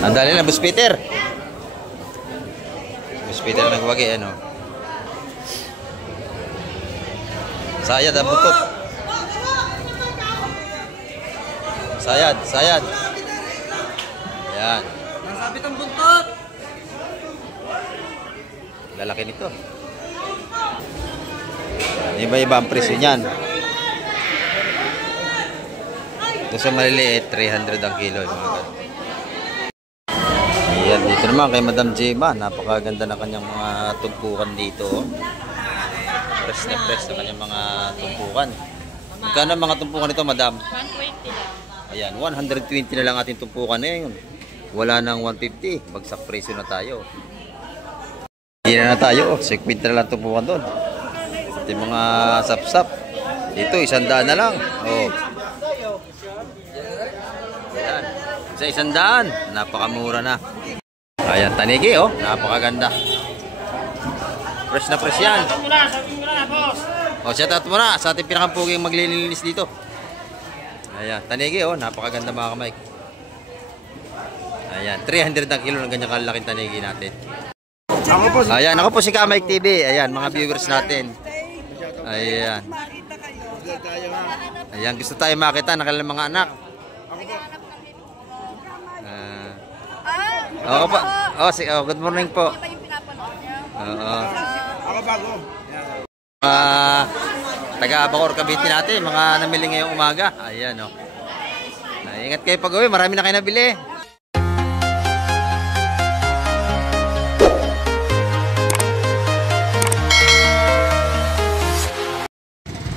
Ang dali na, Boss Peter. Boss Peter nagwagi, ano. Sayad, ang butot. Sayad, sayad. Ayan. Nasabit ang buntot. Lalaki nito. Iba-iba ang presyo niyan. Ito sa maliliit, 300 ang kilo. Ayan, dito naman kay Madam Jema. Napakaganda ng kanyang mga tumpukan dito. Press na press ng kanyang mga tumpukan. Magkano ang mga tumpukan nito, Madam? 120 lang. Ayan, 120 na lang ating tumpukan ngayon. Wala nang 150. Bagsak presyo na tayo. Hindi na tayo. 50 na lang tumpukan doon. At yung mga sap-sap. Dito, 100 na lang. Oh. Ayan. Sa 100. Napakamura na. Ayan, tanigi oh. Napakaganda. Fresh na fresh yan. O, shout out muna sa ating pinakampuging maglilinis dito. Ayan, tanigi oh. Napakaganda mga kamay. Ayan, 300 ang kilo ng ganyan kalaking tanigi natin. Ayan, ako po si Kamay TV. Ayan, mga viewers natin. Ayan. Ayan, gusto tayo makita ng kanilang mga anak. Ako po. Good morning po. Ako bago. Taga Bacoor Cavite natin, mga namili ngayong umaga. Ayan oh. Ingat kayo pag-uwi, marami na kayo nabili.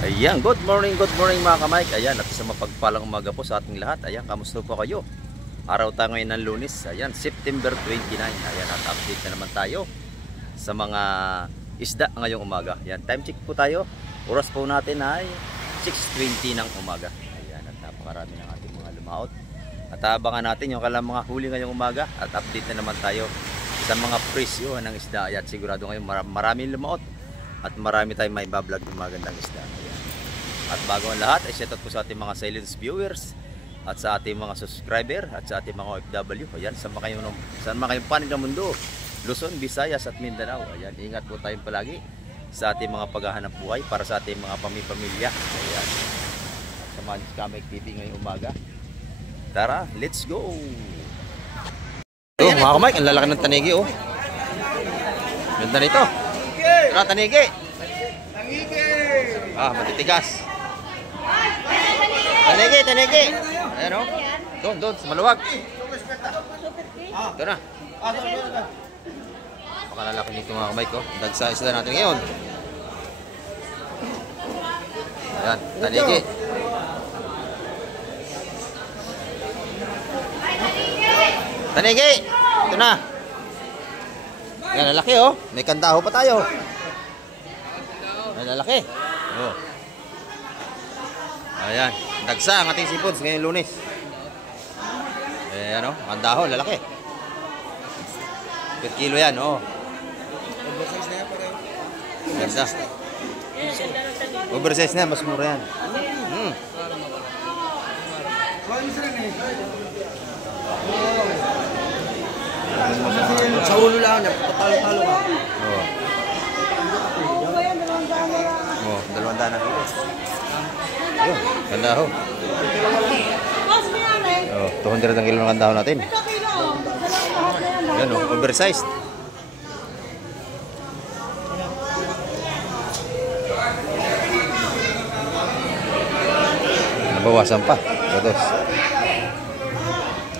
Ayan, good morning mga kamay. Ayan, at sa mapagpalang umaga po sa ating lahat. Ayan, kamusta po kayo? Araw tayo ngayon ng Lunes. Ayan, September 29. Ayan, at update na naman tayo sa mga isda ngayong umaga. Ayan, time check po tayo. Oras po natin ay 6:20 ng umaga. Ayan, at napakarami ng ating mga lumaot. At abangan natin yung kalang mga huli ngayong umaga. At update na naman tayo sa mga presyo ng isda. Ayan, sigurado ngayon maraming lumaot. At marami tayong may bablog ng magandang isda. Ayan. At bago ang lahat, ay shoutout po sa ating mga silent viewers at sa ating mga subscriber at sa ating mga OFW. Ayan, saan man kayong panig ng mundo, Luzon, Visayas at Mindanao. Ayan, ingat po tayong palagi sa ating mga paghahanap buhay para sa ating mga pamilya. Ayan. Samahan sa Kamay TV ngayong umaga. Tara, let's go! Mga kamay, ang lalaki ng tanigi oh. Ganda nito. Tara, tanigi! Matitigas. Tanigi! Ayan o. Doon, sa maluwag. Ito na. Pakalalaki nito mga kamay ko. Dagsa isda natin ngayon. Ayan, tanigi. Tanigi! Ito na. Ayan, lalaki oh. May kandaho pa tayo. Ayan, lalaki. Oh. Ayan, dagsa ang ating seafoods ngayong Lunes. Ayan o, kandaho, lalaki. 1 kilo yan, oh. Oversize na yan pareho. Ganda. Oversize na, mas mura yan. Sa ulo lang, patalo-talo ka. Oh, 200 na kilo. Yun, kandaho. Oh, 200 ang kilo ng kandaho natin. Yan oh, oversized. Nabawasan pa. Todos.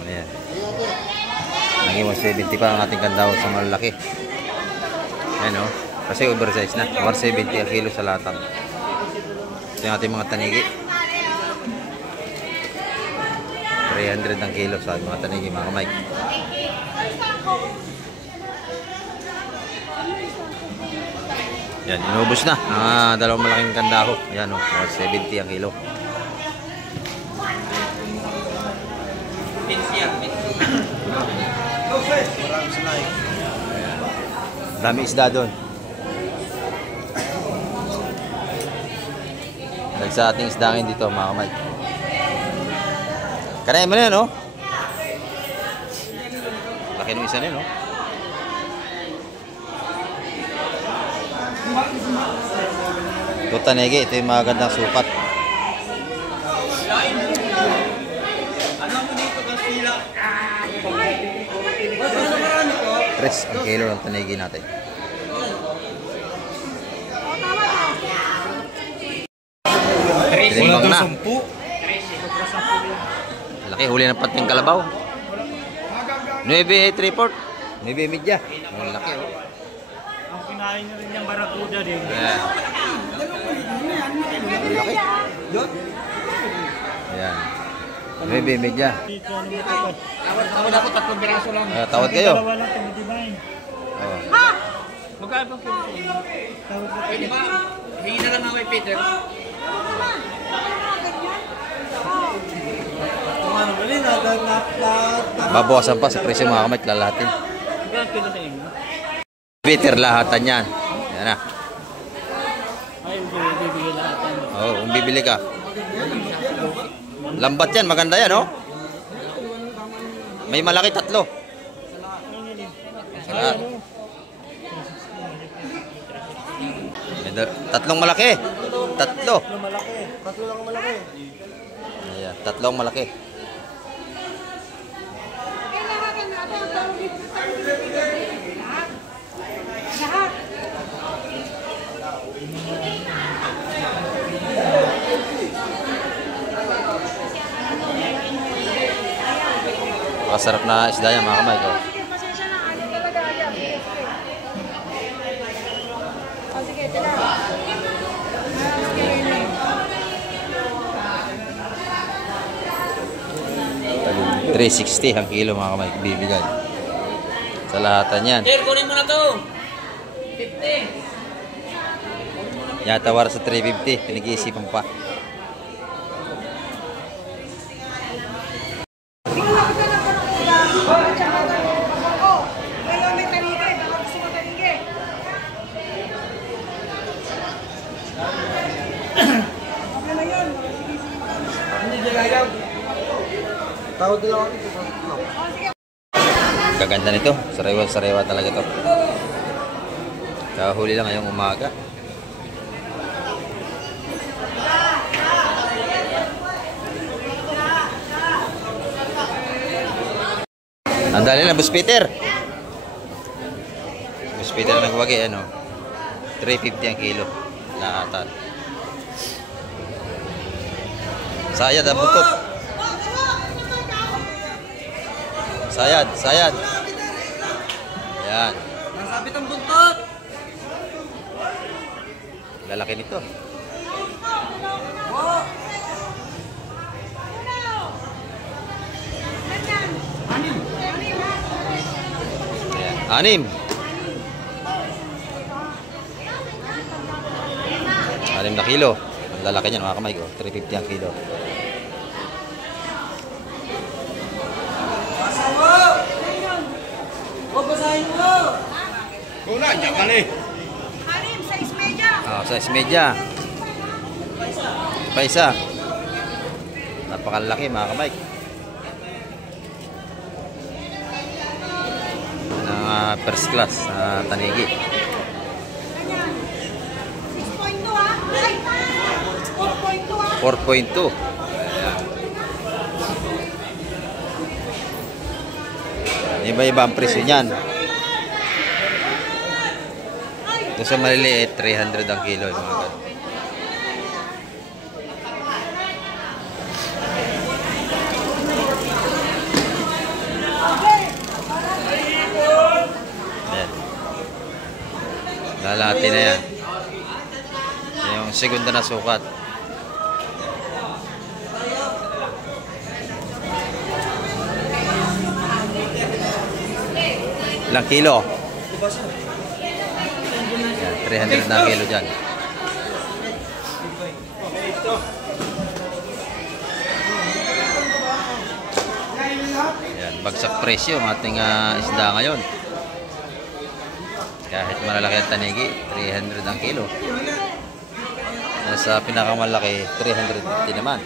Ayan. Naging 170 pa ang ating kandaho sa malalaki. Ayan oh. Kasi oversized na. 170 ang kilo sa latang. Ito yung ating mga tanigi. 300 ang kilo sa mga tanigi mga kamay. Yan, inubos na. Dalawang malaking kandaho. Yan o, 170 ang kilo. Dami isda doon. Sa ating isdangin dito mga kamay. Kanayin mo na yan oh. Laki nung isa nila, no? Ito tanegi, ito yung mga gandang sukat. Tres ang kilo ng tanegi natin. Tinimbang na. Laki, huli ng pating kalabaw. 9.3/4. 9.5. Ang laki, oh. Ang kinain nyo rin yung barakuda din. Ayan. Ang laki. Ayan. 9.5. Dito ano matapad. Tawad ako, 3 piraso lang. Tawad kayo. Dalawa lang tumitibay. Oh. Magkano bang kilo? Tawad ko. Pwede ba? Hingi na lang ako kay Peter. Babawasan pa sa presyo mga kamay, lalahatin. Magkano kilo na inyo? Peter, lahatan yan. Yan na. Ay, bibigay lahat yan. Oh, kung bibili ka. Lambat yan, maganda yan, oh. May malaki 3. Sa lahat. May 3 malaki. 3. Malaki. 3 lang malaki. Ayan, 3 malaki. Masarap na isda yan mga kamay ko. Pasensya na, ano talaga yan. O sige, ito na. 360 ang kilo mga kamay bibigay. Sa lahatan yan. Sir, kunin mo na to. 50. Yatawar sa 350. Pinag-iisipan pa. Tawad na lang ako. Gaganda nito. Sariwa talaga to. Kahuli lang ngayong umaga. Ang dali na, Boss Peter. Boss Peter nagwagi, ano? 350 ang kilo. Lahatan. Sayad ang butot. Sayad. Ayan. Nasabit ang buntot. Lalaki nito. Ayan. 6 na kilo. Ang lalaki niyan mga kamay ko. 350 ang kilo. Kuna, dyan ka na eh. Halim, size media. Size media. Paisa. Napakalaki mga kamay. First class na tanigi. 6.2 ha? Ay, 4.2 ha? 4.2. Ayan. Iba-iba ang presyo niyan. Ito sa maliliit, 300 ang kilo. Mga ganun. Ayan. Lalati na yan. Yan yung segunda na sukat. Ilang kilo? Yan, 300 na kilo dyan. Yan, bagsak presyo ang ating isda ngayon. Kahit malalaki ang tanigi, 300 ang kilo. Sa pinakamalaki, 350 naman.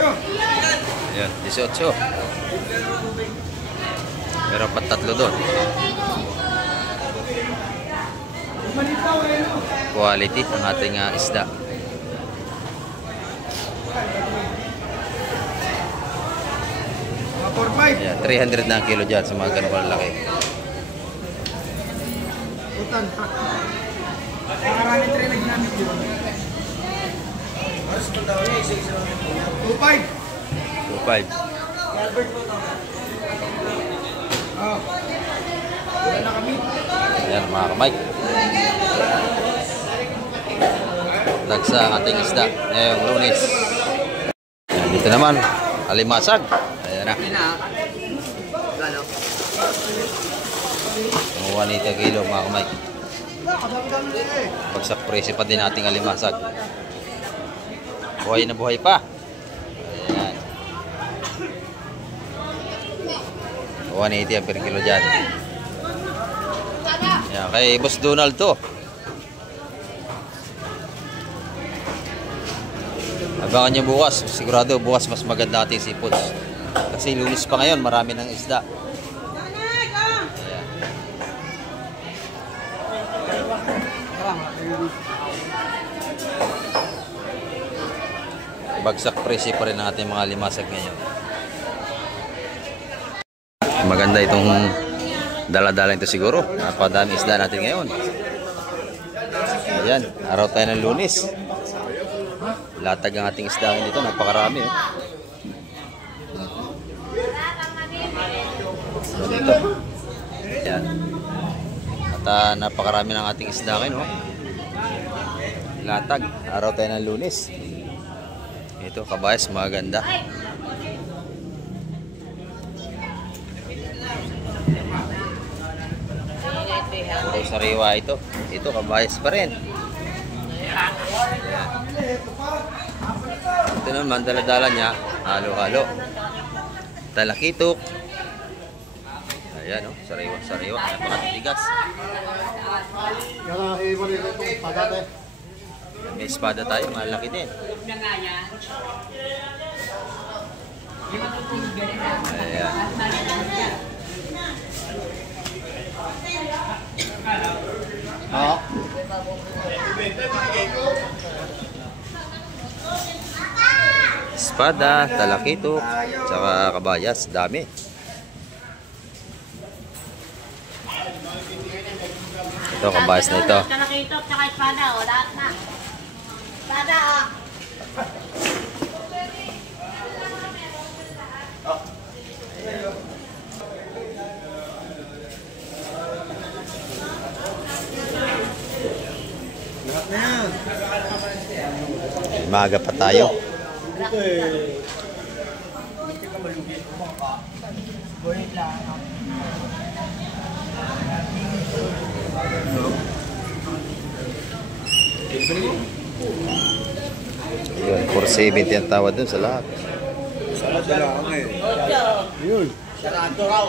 Ayan, 18. Meron pa tatlo doon. Quality ang ating isda. Ayan, 300 na ang kilo dyan sa mga ganun malalaki. Nakarami train nagnamit yun. 2.5. 2.5. Albert mo to. Oh. Wala na kami. Ayan mga kamay. Dagsa ang ating isda ngayong Lunes. Ayan, dito naman, alimasag. Ayan na. Gano? Kumuha ni kilo mga kamay. Bagsak presyo pa din ating alimasag. Buhay na buhay pa. Ayan. 180 ang per kilo dyan. Ayan, kay Boss Donald to. Abangan nyo bukas. Sigurado bukas mas maganda ating seafoods. Kasi Lunes pa ngayon, marami ng isda. Bagsak presyo pa rin ang ating mga limasag ngayon. Maganda itong dala-dala ito siguro. Napadami isda natin ngayon. Ayan, araw tayo ng Lunes. Latag ang ating isda ngayon dito. Napakarami. So, dito. Ayan. At napakarami ng ating isda ngayon. Latag, araw tayo ng Lunes. Ito, kabayas, maganda. Puro sariwa ito. Ito, kabayas pa rin. Ito naman, dala-dala niya. Halo-halo. Talakitok. Ayan, sariwa-sariwa. Napakatigas. May espada tayo, malaki din. Ayan. Espada, talakitok, tsaka kabayas, dami. Ito, kabayas na ito. Talakitok, tsaka espada, o, lahat na. Espada, o. Maga pa tayo. Ayun, 470 ang tawad dun sa lahat. Sarado lang ako eh. Yun. Sarado raw.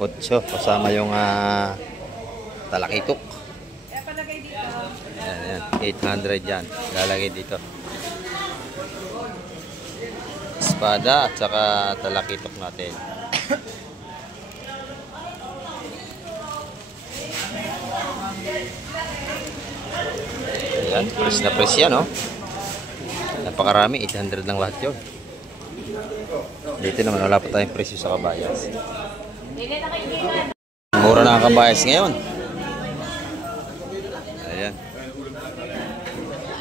8 kasama yung talakitok. Ayan, 800 yan. Lalagay dito. Espada at saka talakitok natin. Ayan, press na press yan, oh. Napakarami, 800 lang lahat yun. Dito naman, wala pa tayong presyo sa kabayas. Mura na ang kabayas ngayon. Ayan.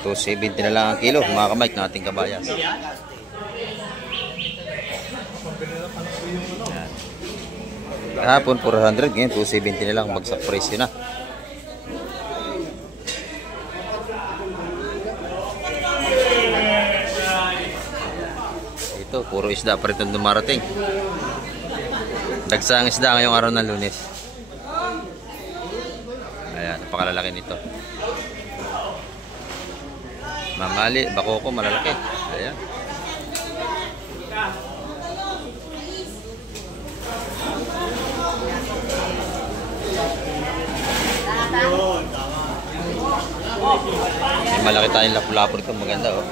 270 na lang ang kilo, mga kamay nating kabayas. Ayan. Kahapon 400, ngayon 270 na lang, bagsak presyo na. Ito, puro isda pa rin itong dumarating. Dagsa ang isda ngayong araw ng Lunes. Ayan, napakalalaki nito. Mamali, bakoko, malalaki. Ayan. May malaki tayong lapu-lapu nito, maganda, oh.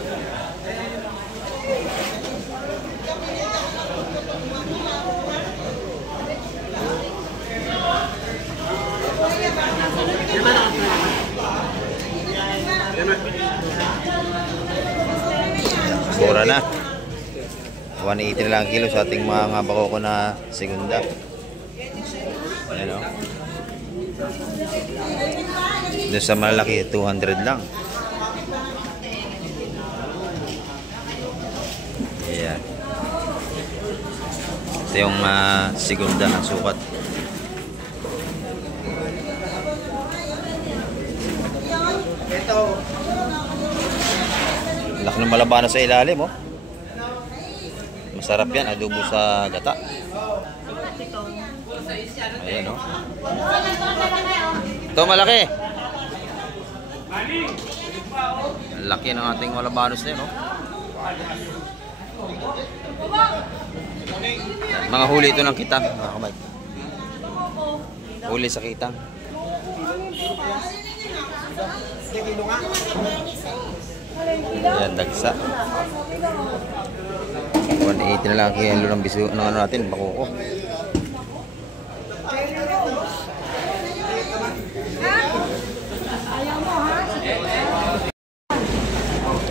Mura na. 180 na lang ang kilo sa ating mga bakoko na segunda. Ayan o. Doon sa malaki, 200 lang. Ayan. Ito yung segunda na sukat. Laki ng malabana sa ilalim, oh. Masarap yan, adobo sa gata. Ayan, oh. Ito malaki. Ang laki ng ating malabanos na yun, oh. Mga huli ito ng kitang, mga kamay. Huli sa kitang. Ayan, dagsa. 180 na lang kilo ng biso, ano natin, bakoko.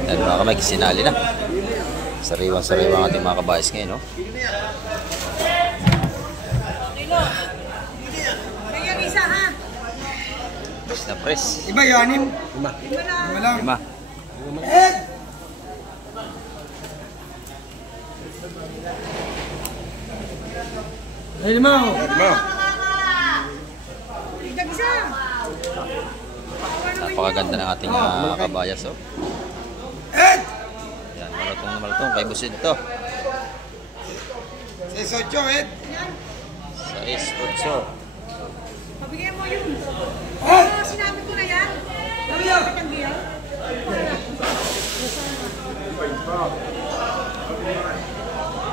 Ayan mga kamay, sinali na. Sariwang-sariwang ating mga kabayas ngayon, no? Press na press. Iba yanim. Lima. Lima lang. Lima. Ay, lima. Lima. Napakaganda ng ating kabayas, oh. Yan, malutong na malutong. Kay Busid to. 6-8, Ed. 6-8. Pabigyan mo yun. Sinabi ko na yan.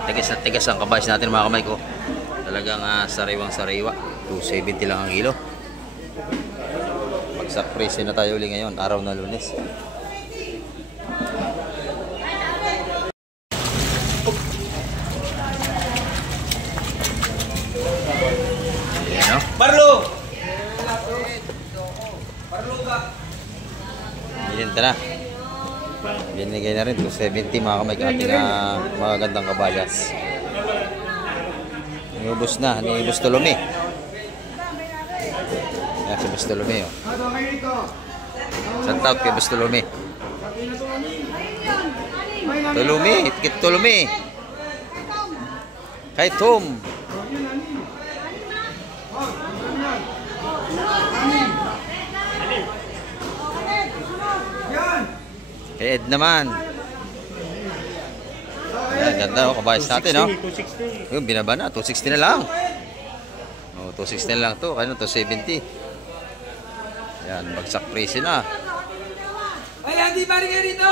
Tigas na tigas ang kabayas natin mga kamay ko. Talagang sariwang-sariwa. 270 lang ang kilo. Magsak-presi na tayo uli ngayon, araw na Lunes. Ayan, no? Barlo. Bininta na. Binigay na rin 270 mga kamay ka ating magagandang kabayas. Inubos na ni Bustolome. Yan si Bustolome, oh. Shout out kay Bustolome. Tulumi, itikit Tulumi. Kay Tom. Kay Ed naman. Ayan, ganda, oh, kabayas natin, no? 260. Yung binaba na, 260 na lang. Oh, 260 na lang to, kaya 270. Yan, bagsak presi na. Ay, hindi ba rin rito?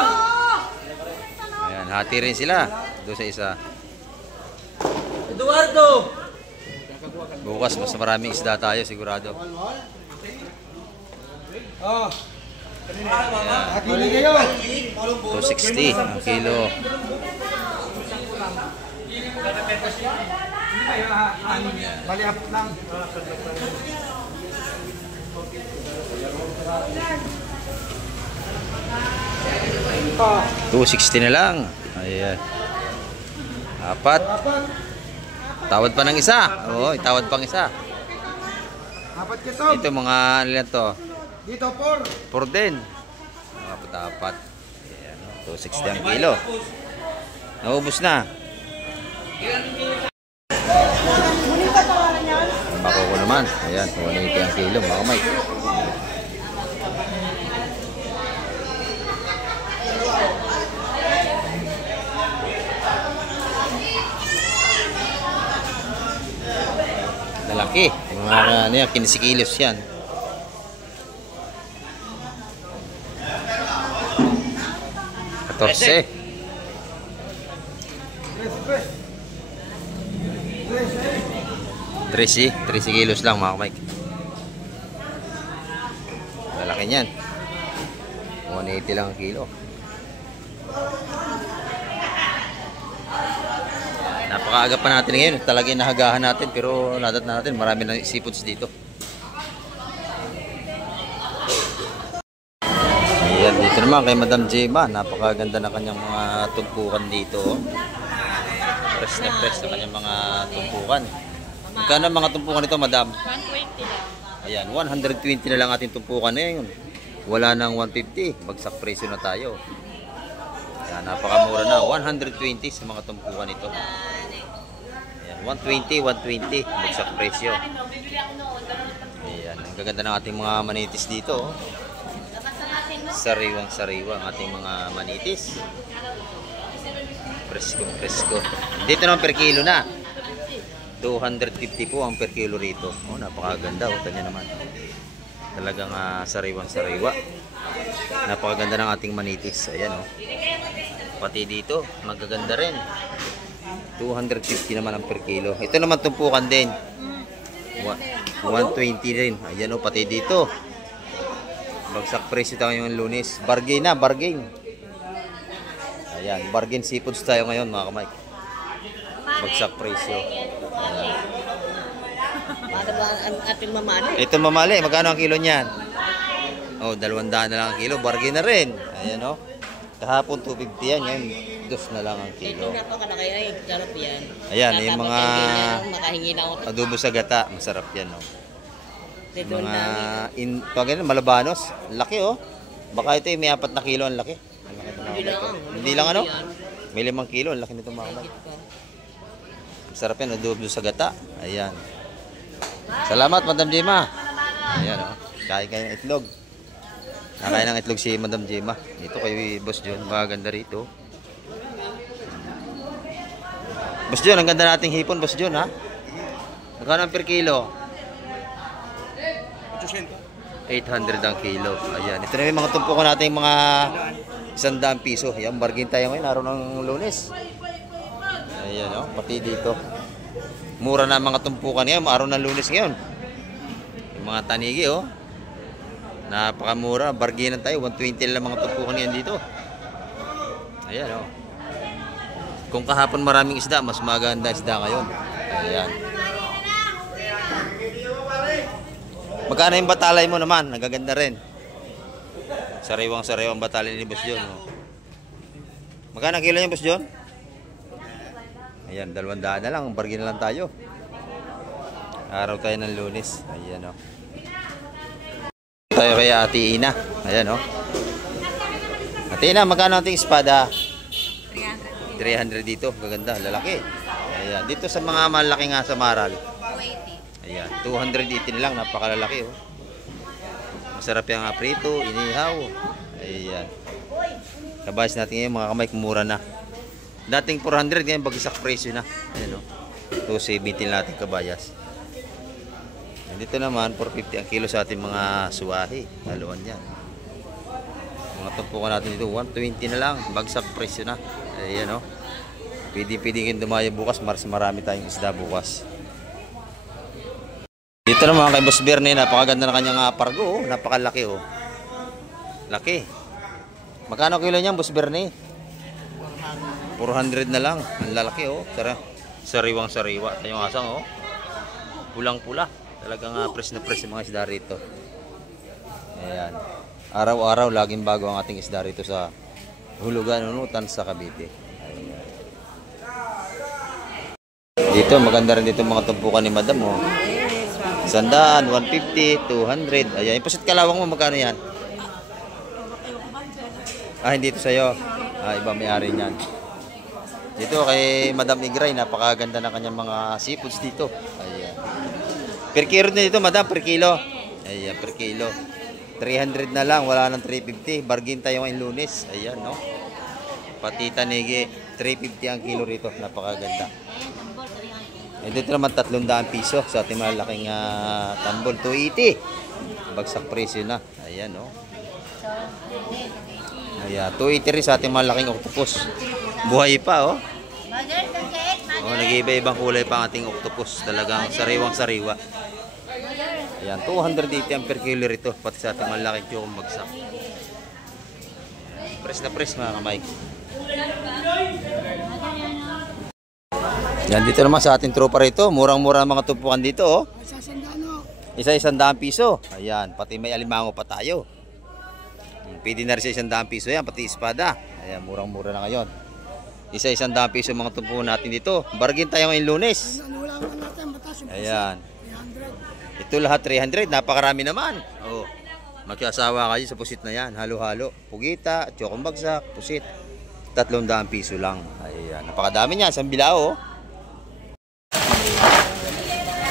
Ayan, hati rin sila. Doon sa isa. Eduardo. Bukas, mas maraming isda tayo, sigurado. Oh. Hakili kayo. 260 ang kilo. Bali up lang. 260 na lang. Ayan. Apat. Tawad pa ng isa. Oo, itawad pang isa. Apat ka to. Ito mga ano lang to. Dito 4. 4 din. Apat-apat. Ayan, 260 ang kilo. Naubos na. Ang bako ko naman. Ayan, 180 ang kilo mga kamay. Lalaki. Mga ano yan, 15 kilos yan. Torse. 13 kilos lang mga Mike. Lalaki niyan. 180 lang ang kilo. Napakaaga pa natin ngayon. Talagang nahagahan natin pero nadat na natin. Marami na seafoods dito. Ayan, Dito naman kay Madam Jema, napakaganda na kanyang mga tumpukan dito. Oh. Press na kanyang mga tumpukan. Magkano ang mga tumpukan nito, Madam? 120 lang. Ayan, 120 na lang ating tumpukan ngayon. Wala nang 150, bagsak presyo na tayo. Ayan, napakamura na, 120 sa mga tumpukan nito. Ayan, 120, bagsak presyo. Ayan, ang gaganda ng ating mga manitis dito. Oh. Sariwang-sariwa ang ating mga manitis. Presko. Dito naman per kilo na. 250 po ang per kilo rito. Oh, napakaganda. Oh, tanya naman. Talagang sariwang-sariwa. Napakaganda ng ating manitis. Ayan oh. Pati dito, magaganda rin. 250 naman ang per kilo. Ito naman tumpukan din. 120 rin. Ayan oh, pati dito. Bagsak presyo tayo yung Lunes. Bargain na, bargain. Ayan, bargain seafoods tayo ngayon mga kamay. Bagsak presyo. Ayan. Para ba ang ating mamali? Ito mamali, magkano ang kilo niyan? Oh, 200 na lang ang kilo, bargain na rin. Ayan oh. Kahapon 250 yan, ngayon 2 na lang ang kilo. Ito napakalaki ay sarap yan. Ayan, yung mga makahingi na ako. adobo sa gata, masarap yan oh. Dito Mga malabanos, laki oh. Baka ito may 4 na kilo ang laki. Hindi lang ano? May 5 kilo, ang laki nito mga kamay. Masarap yan, adobo sa gata. Ayan. Salamat Madam Jema. Ayan oh. Kain kayo ng itlog. Nakain ng itlog si Madam Jema. Dito kay Boss John, maganda rito. Boss John, ang ganda nating hipon Boss John ha. Magkano ang per kilo? 800 ang kilo. Ayan. Ito na yung mga tumpukan natin mga 100 piso. Ayan, bargain tayo ngayon, araw ng Lunes. Ayan o, pati dito. Mura na mga tumpukan ngayon, araw ng Lunes ngayon. Yung mga tanigi o. Napakamura, bargainan tayo. 120 lang mga tumpukan ngayon dito. Ayan o. Kung kahapon maraming isda, mas maganda isda ngayon. Ayan. Magkano yung batalay mo naman? Nagaganda rin. Sariwang-sariwang batalay ni Boss John. Oh. Magkano ang kilo niya, Boss John? Ayan, 200 na lang. Bargain na lang tayo. Araw tayo ng Lunes. Ayan, oh. Tayo kay Ate Ina. Ayan, oh. Ate Ina, magkano ating espada? 300 dito. Gaganda, lalaki. Ayan, dito sa mga malaki nga sa Maral. Ayan, 280 na lang, napakalalaki oh. Masarap yung prito, inihaw. Ayan. Kabayas natin ngayon mga kamay, kumura na. Dating 400, ngayon bagsak presyo na. Ayan oh. 270 natin kabayas. Dito naman, 450 ang kilo sa ating mga suwahi. Haluan yan. Mga tumpukan natin dito, 120 na lang, bagsak presyo na. Ayan oh. Pwede kayo dumayo bukas, marami tayong isda bukas. Dito naman kay Boss Bernie, napakaganda na kanyang pargo, oh. Napakalaki oh. Laki. Magkano kilo niyan, Boss Bernie? 400 na lang. Ang lalaki oh. Sariwang-sariwa. Yung asang oh. Pulang-pula. Talagang press na press yung mga isda rito. Ayan. Araw-araw laging bago ang ating isda rito sa Hulugan, Unutan sa Cavite. Ayan. Dito maganda rin dito mga tumpukan ni Madam oh. 100, 150, 200. Ayan, yung pusit kalawang mo, magkano yan? Ah, hindi ito sa'yo. Ah, iba may-ari niyan. Dito kay Madam Igray, napakaganda na kanyang mga seafoods dito. Ayan. Per kilo din dito, Madam, per kilo. Ayan, per kilo. 300 na lang, wala nang 350. Bargain tayo ngayong Lunes. Ayan, no? Pati tanigi, 350 ang kilo rito. Napakaganda. Eh, dito naman 300 piso sa ating malaking tambol. 280. Bagsak presyo na. Ayan, no? Ayan, 280 rin sa ating malaking octopus. Buhay pa, oh. Oh, nag-iiba-ibang kulay pa ang ating octopus. Talagang sariwang-sariwa. Ayan, 280 ang per kilo rito. Pati sa ating malaking tiyokong bagsak. Press na press mga kamay. Yan, dito naman sa ating tropa rito. Murang-mura mga tumpukan dito, oh. Isa 100 piso. Ayan, pati may alimango pa tayo. Pwede na rin sa 100 piso yan, pati espada. Ayan, murang-mura na ngayon. Isa 100 piso mga tumpo natin dito. Bargain tayo ngayong Lunes. Ayan. Ito lahat 300, napakarami naman. Oh. Magkasawa kayo sa pusit na yan, halo-halo. Pugita, tsokong bagsak, pusit. 300 piso lang. Ayan, napakadami niya, isang bilao.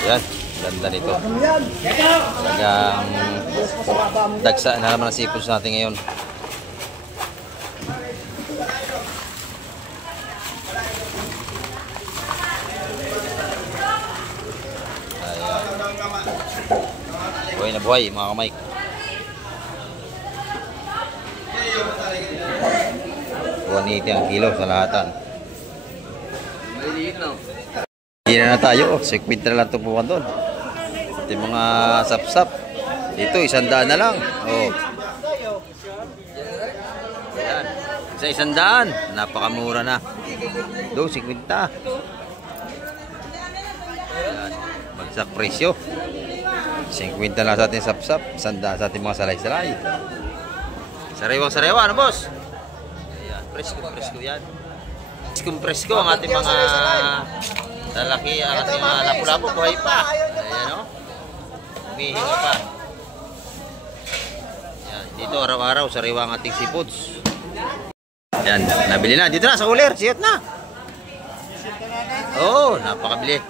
Ayan, ganda nito. Talagang dagsa na naman ang sipos natin ngayon. Buhay na buhay mga kamay. $180 ang kilo sa lahatan. Hindi na tayo. 50 na lang tumpukan doon. Ito yung mga sap-sap. Dito 100 na lang. Oh. Ayan. Isa 100. Napakamura na. Doon 50. Ayan. Bagsak presyo. 50 lang sa ating sap-sap. 100 sa ating mga salay-salay. Sariwang-sariwa, ano boss? Ayan, presko yan. Presko ang ating mga lalaki, ang ating mga lapu-lapu, buhay pa. Ayan o. Humihinga pa. Ayan, dito araw-araw, sariwa ang ating seafoods. Ayan, nabili na. Dito na, sa uler, siyot na. Oo, napakabili.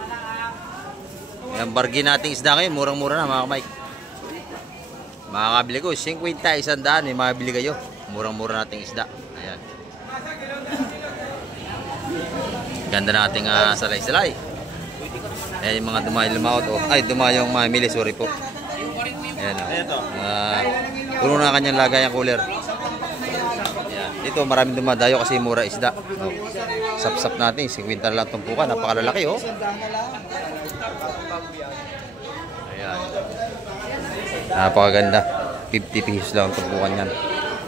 Yung bargain nating isda ngayon, murang-mura na mga Mike. Makakabili ko, 50, 100, may makabili kayo. Murang-mura nating isda. Ayan. Ganda nating salay-salay. Ayan yung mga dumayo-lumaot. Oh. Ay, dumayong mamili, sorry po. Ayan o. Puno na kanyang lagay ang cooler. Ayan. Dito maraming dumadayo kasi mura isda. Oh. Sap-sap natin, 50 lang tumpukan. Napakalalaki oh. Ayan. Napakaganda. 50 pesos lang tumpukan yan.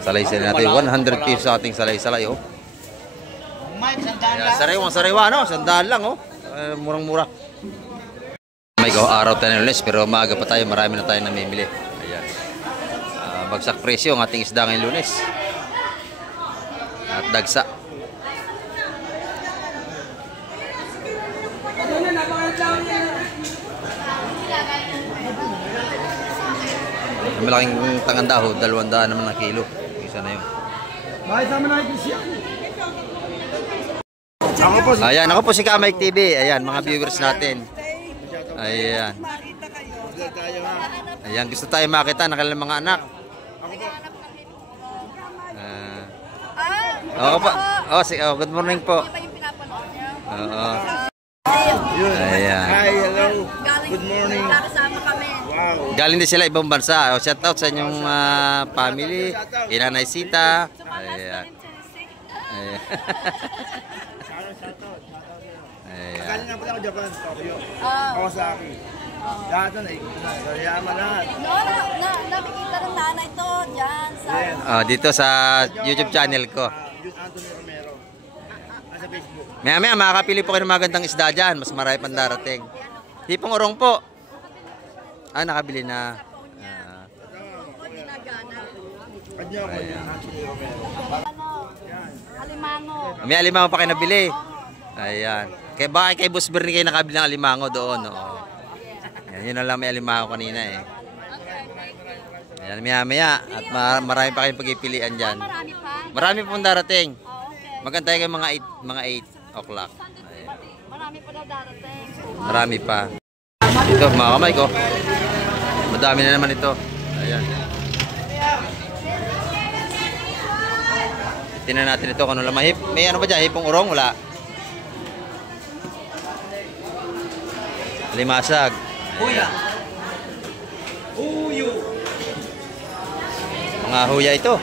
Salay-salay natin. 100 pesos sa ating salay-salay oh. Ayan, sariwang-sariwa no? 100 lang oh. Murang-mura. May araw tayo ng Lunes pero maaga pa tayo. Marami na tayo namimili. Ayan. Bagsak presyo ang ating isda ngayong Lunes. At dagsa. Ang malaking tangandaho, 200 naman na kilo. Isa na yun. Ayan, ako po si Kamay TV. Ayan, mga viewers natin. Ayan. Ayan, gusto tayo makita ng kanilang mga anak. Good morning po. Oo. Ayan. Hi, hello. Good morning. Wow. Galing din sila ibang bansa. Shout out sa inyong family. Inanay Sita. Ayan. Ayan. Galing nga pala ako Japan, Tokyo. Kawasaki. Lahat na yaman lahat. Nakikita ng nanay to dyan sa... Dito sa YouTube channel ko. Anthony Romero. Nasa Facebook. Maya makakapili po kayo ng magandang isda dyan. Mas marami pang darating. Hipong urong po. Nakabili na. Alimango. May alimango pa kayo nabili. Ayan. Kaya bakit kay Boss Bernie kayo nakabili ng alimango doon? Oo. Ayan, yun na lang may alimango kanina eh. Ayan, maya. At marami pa kayong pagpipilian dyan. Marami pa. Marami pong darating. Okay. Magantay kayo mga 8 o'clock. Ayan. Marami pa daw darating. Marami pa. Ito mga kamay ko. Madami na naman ito. Ayan. Tingnan natin ito kung ano lang mahip. May ano ba dyan? Hipong urong? Wala. Limasag. Huya. Huyo. Mga huya ito.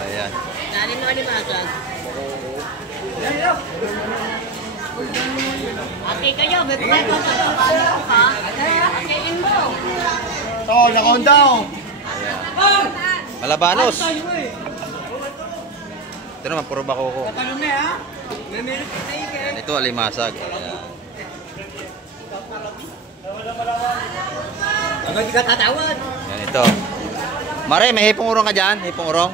Ayan. Nani mo alimasag? Ate kayo, may pagkain ko sa paano ha? Atein mo. Ito, nakondaw. Malabanos. Ito naman, puro bako ko. Ito, alimasag. Ayan. Hanggang di ka tatawad. Yan ito. Mare, may hipong urong ka dyan? Hipong urong?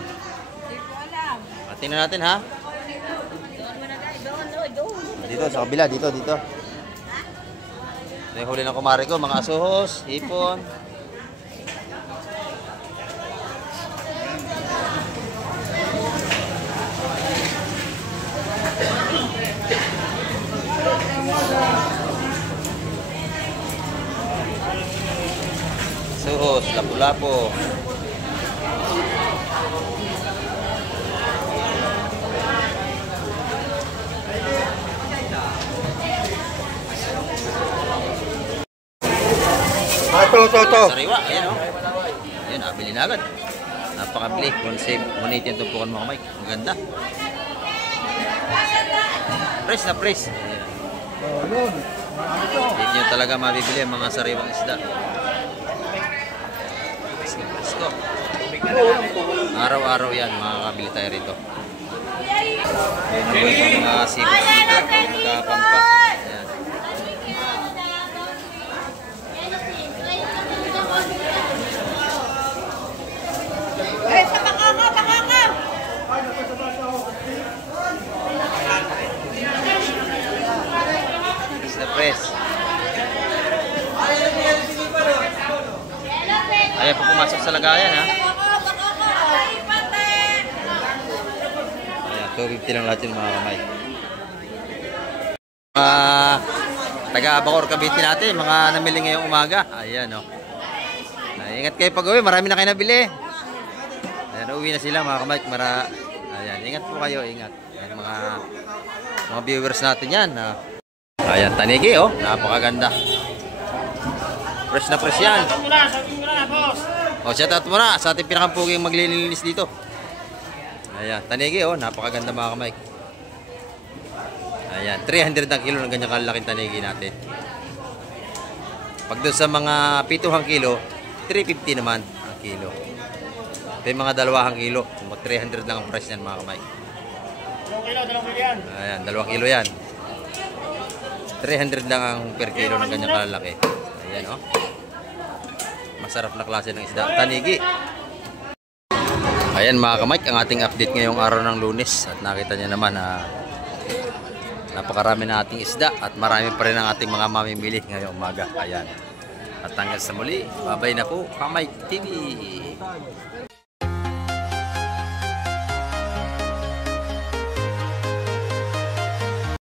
Tingnan natin ha. Dito sa kabila, dito. Ito yung huli ng kumari ko, mga asuhos, hipon. Asuhos, lapu-lapo. Ito. Sariwa, ayan o. Ayan, nabili na agad. Napakabili. 180 yung tumpukan mga Mike. Ang ganda. Press na press. Yun. Dito nyo talaga mabibili ang mga sariwang isda. Press na press ko. Araw-araw yan, makakabili tayo rito. Ayan ang mga sipos dito. Nagkapampa. Ayan. Press. Ayan po pumasok sa lagayan ha. Ayan, 250 lang lahat yun mga kamay. Taga-Bacoor Cavite natin, mga namili ngayong umaga. Ayan o. Ingat kayo pag uwi, marami na kayo nabili. Ayan, uwi na sila mga kamay. Ayan, ingat po kayo, ingat. Ayan, mga viewers natin yan. Ayan, tanigi oh, napakaganda. Fresh na fresh yan. O, shout out muna sa ating pinakampuging maglilinis dito. Ayan, tanigi oh, napakaganda mga kamay. Ayan, 300 ang kilo ng ganyan kalaking tanigi natin. Pag doon sa mga 7 kilo, 350 naman ang kilo. Ito yung mga 2 kilo, 300 lang ang price yan mga kamay. 2 kilo yan. Ayan, 2 kilo yan. 300 lang ang per kilo ng ganyan kalalaki. Ayan oh. Masarap na klase ng isda. Tanigi. Ayan mga kamay, ang ating update ngayong araw ng Lunes. At nakita niyo naman na napakarami na ating isda. At marami pa rin ang ating mga mamimili ngayong umaga. Ayan. At hanggang sa muli, babay na po, Kamay TV.